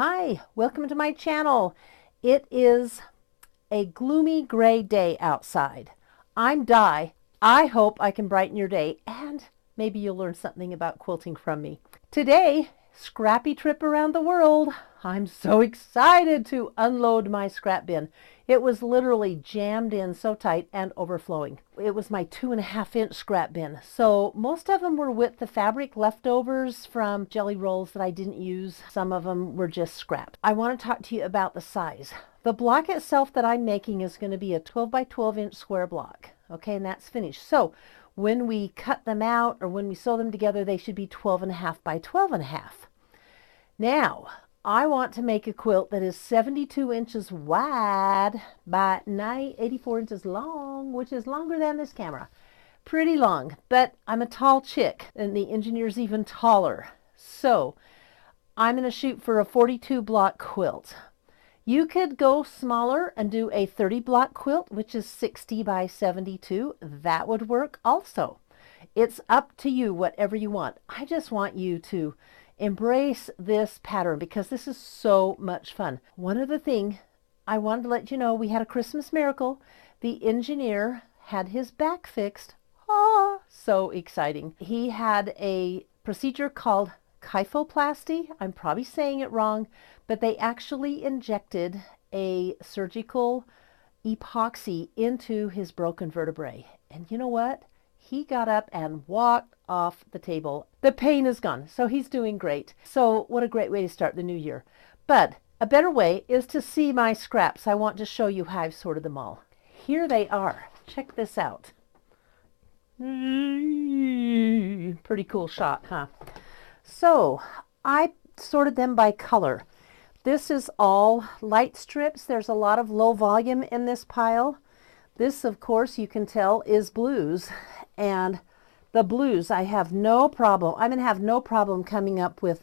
Hi, welcome to my channel. It is a gloomy gray day outside. I'm Di. I hope I can brighten your day and maybe you'll learn something about quilting from me. Today, scrappy trip around the world. I'm so excited to unload my scrap bin. It was literally jammed in so tight and overflowing. It was my 2.5-inch scrap bin. So most of them were with the fabric leftovers from jelly rolls that I didn't use. Some of them were just scrapped. I want to talk to you about the size. The block itself that I'm making is going to be a 12 by 12 inch square block. Okay, and that's finished. So when we cut them out or when we sew them together, they should be 12.5 by 12.5. Now, I want to make a quilt that is 72 inches wide by 84 inches long, which is longer than this camera. Pretty long, but I'm a tall chick and the engineer's even taller. So I'm going to shoot for a 42 block quilt. You could go smaller and do a 30 block quilt, which is 60 by 72. That would work also. It's up to you, whatever you want. I just want you to embrace this pattern because this is so much fun. One other thing I wanted to let you know, we had a Christmas miracle. The engineer had his back fixed. Oh, so exciting. He had a procedure called kyphoplasty. I'm probably saying it wrong, but they actually injected a surgical epoxy into his broken vertebrae. And you know what? He got up and walked off the table. The pain is gone, so he's doing great. So what a great way to start the new year. But a better way is to see my scraps. I want to show you how I've sorted them all. Here they are. Check this out. Pretty cool shot, huh? So I sorted them by color. This is all light strips. There's a lot of low volume in this pile. This, of course, you can tell is blues. And the blues, I have no problem. I'm going to have no problem coming up with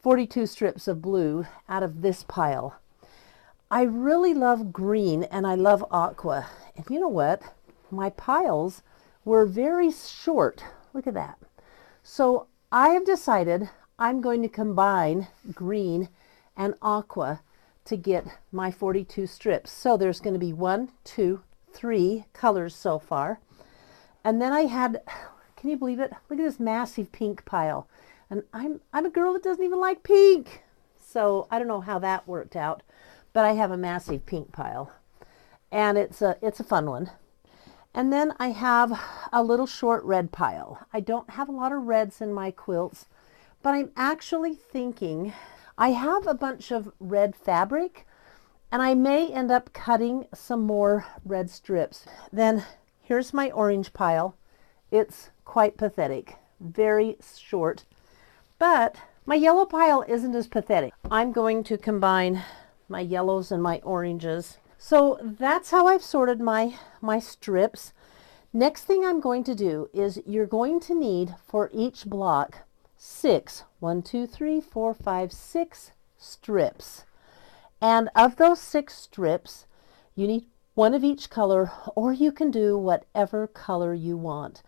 42 strips of blue out of this pile. I really love green and I love aqua. And you know what? My piles were very short. Look at that. So I have decided I'm going to combine green and aqua to get my 42 strips. So there's going to be 1, 2, 3 colors so far. And then I had, can you believe it? Look at this massive pink pile. And I'm a girl that doesn't even like pink. So I don't know how that worked out, but I have a massive pink pile. And it's a fun one. And then I have a little short red pile. I don't have a lot of reds in my quilts, but I'm actually thinking I have a bunch of red fabric and I may end up cutting some more red strips. Then here's my orange pile. It's quite pathetic, very short, but my yellow pile isn't as pathetic. I'm going to combine my yellows and my oranges. So that's how I've sorted my strips. Next thing I'm going to do is you're going to need for each block 6 strips. And of those 6 strips, you need one of each color, or you can do whatever color you want.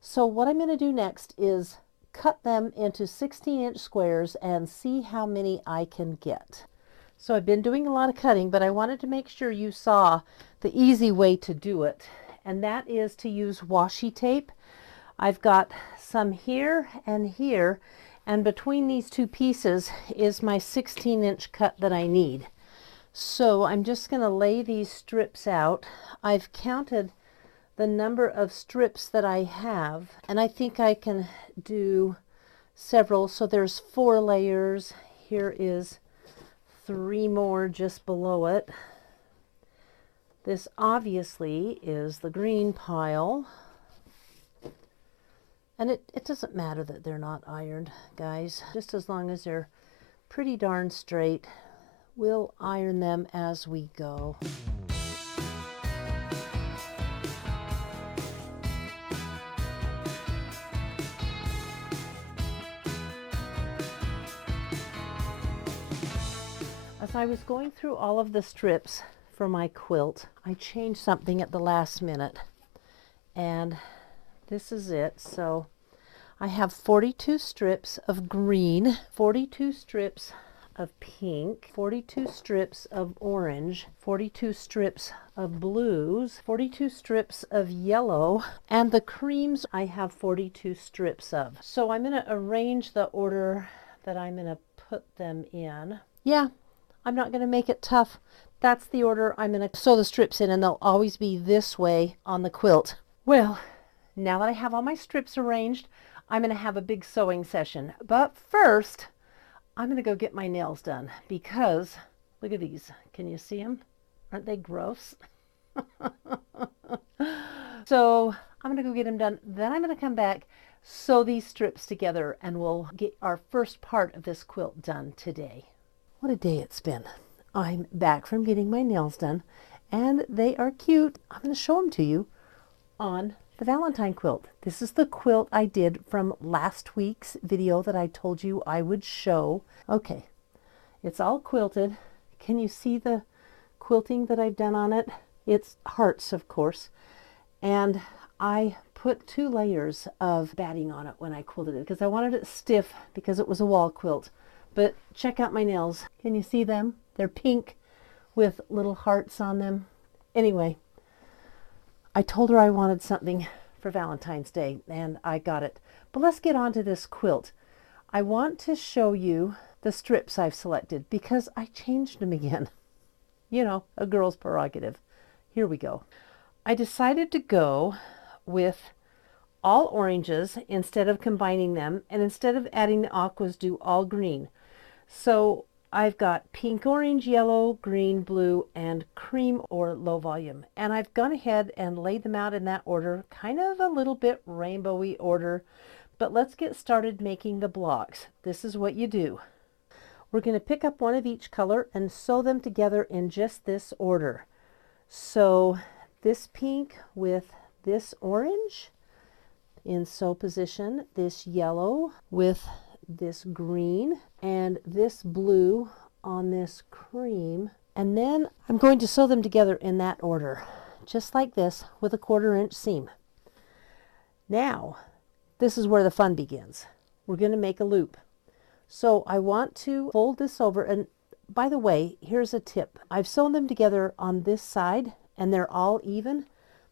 So what I'm going to do next is cut them into 16-inch squares and see how many I can get. So I've been doing a lot of cutting, but I wanted to make sure you saw the easy way to do it, and that is to use washi tape. I've got some here, and between these two pieces is my 16-inch cut that I need. So I'm just going to lay these strips out. I've counted the number of strips that I have, and I think I can do several. So there's 4 layers. Here is 3 more just below it. This obviously is the green pile. And it doesn't matter that they're not ironed, guys. Just as long as they're pretty darn straight, we'll iron them as we go. As I was going through all of the strips for my quilt, I changed something at the last minute. And this is it. So I have 42 strips of green, 42 strips of pink, 42 strips of orange, 42 strips of blues, 42 strips of yellow, and the creams I have 42 strips of. So I'm going to arrange the order that I'm going to put them in. Yeah, I'm not going to make it tough. That's the order I'm going to sew the strips in, and they'll always be this way on the quilt. Well, now that I have all my strips arranged, I'm going to have a big sewing session. But first, I'm going to go get my nails done because, look at these. Can you see them? Aren't they gross? So I'm going to go get them done. Then I'm going to come back, sew these strips together, and we'll get our first part of this quilt done today. What a day it's been. I'm back from getting my nails done, and they are cute. I'm going to show them to you on the Valentine quilt. This is the quilt I did from last week's video that I told you I would show. Okay, it's all quilted. Can you see the quilting that I've done on it? It's hearts, of course, and I put 2 layers of batting on it when I quilted it because I wanted it stiff because it was a wall quilt. But check out my nails. Can you see them? They're pink with little hearts on them. Anyway, I told her I wanted something for Valentine's Day, and I got it. But let's get on to this quilt. I want to show you the strips I've selected because I changed them again. You know, a girl's prerogative. Here we go. I decided to go with all oranges instead of combining them, and instead of adding the aquas, do all green. So I've got pink, orange, yellow, green, blue, and cream or low volume. And I've gone ahead and laid them out in that order, kind of a little bit rainbowy order. But let's get started making the blocks. This is what you do. We're going to pick up one of each color and sew them together in just this order. So this pink with this orange in sew position, this yellow with this green, and this blue on this cream, and then I'm going to sew them together in that order, just like this, with a 1/4 inch seam. Now this is where the fun begins. We're going to make a loop. So I want to fold this over, and by the way, here's a tip. I've sewn them together on this side and they're all even,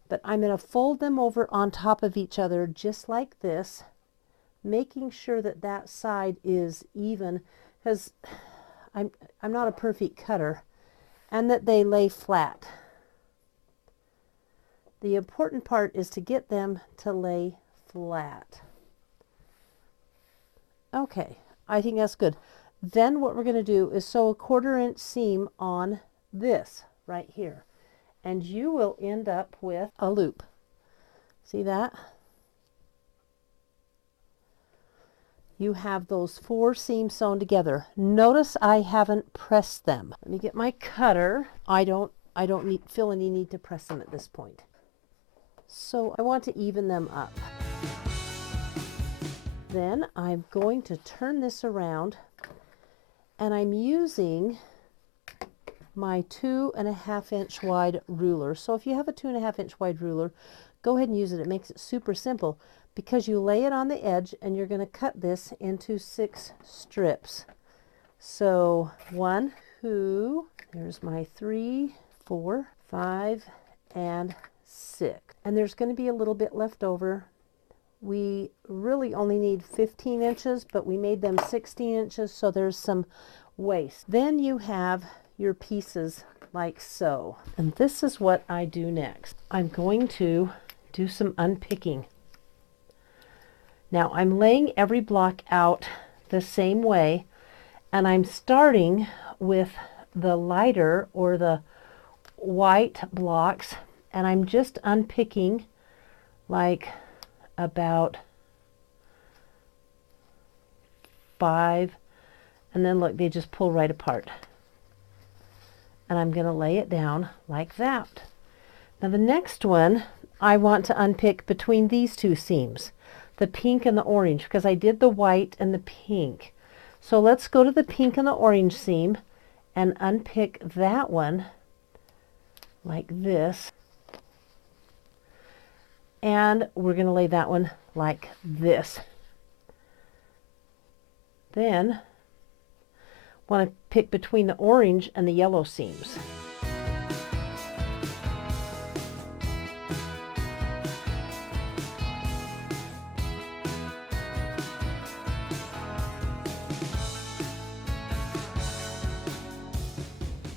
but I'm going to fold them over on top of each other just like this, making sure that that side is even, because I'm not a perfect cutter, and that they lay flat. The important part is to get them to lay flat. Okay, I think that's good. Then what we're going to do is sew a 1/4 inch seam on this right here, and you will end up with a loop. See that? You have those 4 seams sewn together. Notice I haven't pressed them. Let me get my cutter. I don't feel any need to press them at this point. So I want to even them up. Then I'm going to turn this around, and I'm using my 2.5 inch wide ruler. So if you have a 2.5 inch wide ruler, go ahead and use it. It makes it super simple, because you lay it on the edge and you're going to cut this into 6 strips. So 1, 2, there's my 3, 4, 5, and 6. And there's going to be a little bit left over. We really only need 15 inches, but we made them 16 inches, so there's some waste. Then you have your pieces like so. And this is what I do next. I'm going to do some unpicking. Now I'm laying every block out the same way, and I'm starting with the lighter or the white blocks, and I'm just unpicking like about 5, and then look, they just pull right apart. And I'm going to lay it down like that. Now the next one, I want to unpick between these 2 seams, the pink and the orange, because I did the white and the pink. So let's go to the pink and the orange seam and unpick that one like this. And we're going to lay that one like this. Then Want to pick between the orange and the yellow seams.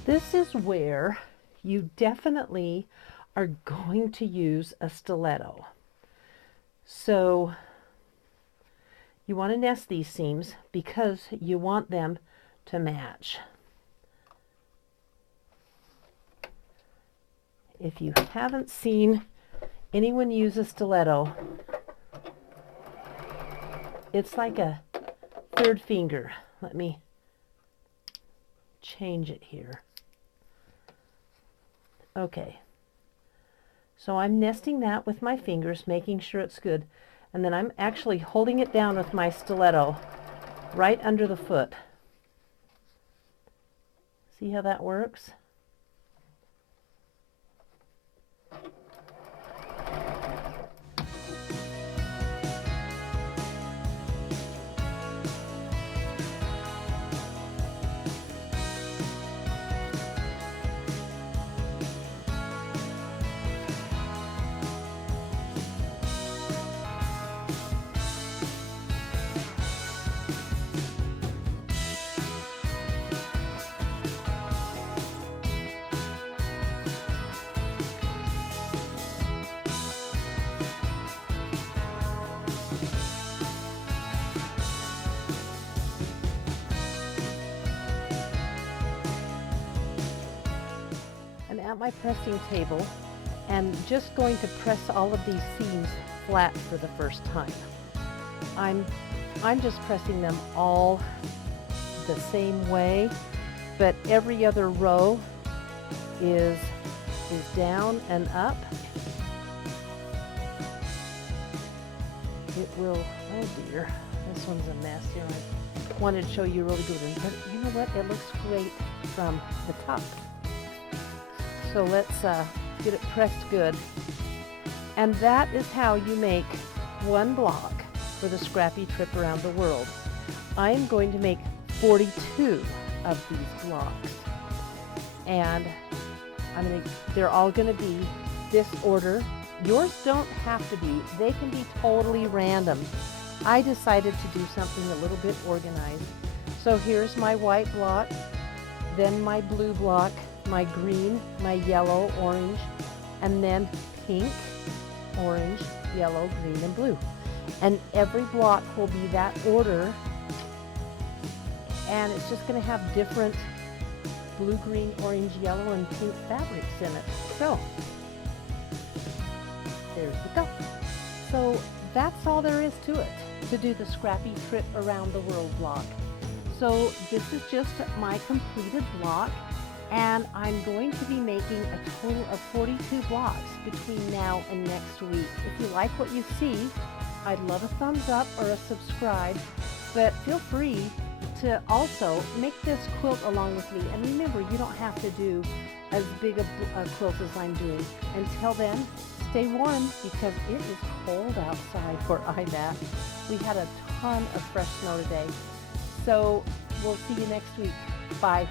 This is where you definitely are going to use a stiletto. So you want to nest these seams because you want them to match. If you haven't seen anyone use a stiletto, it's like a third finger. Let me change it here. Okay, so I'm nesting that with my fingers, making sure it's good, and then I'm actually holding it down with my stiletto right under the foot. See how that works? At my pressing table and just going to press all of these seams flat for the first time. I'm just pressing them all the same way, but every other row is down and up. It will, oh dear, this one's a mess here. I wanted to show you really good, but you know what? It looks great from the top. So let's get it pressed good. And that is how you make one block for the Scrappy trip around the world. I am going to make 42 of these blocks. And they're all going to be this order. Yours don't have to be. They can be totally random. I decided to do something a little bit organized. So here's my white block, then my blue block, my green, my yellow, orange, and then pink, orange, yellow, green, and blue. And every block will be that order, and it's just going to have different blue, green, orange, yellow, and pink fabrics in it. So there you go. So that's all there is to it, to do the Scrappy trip around the world block. So this is just my completed block. And I'm going to be making a total of 42 blocks between now and next week. If you like what you see, I'd love a thumbs up or a subscribe, but feel free to also make this quilt along with me. And remember, you don't have to do as big a quilt as I'm doing. Until then, stay warm because it is cold outside where I'm at. We had a ton of fresh snow today. So we'll see you next week. Bye.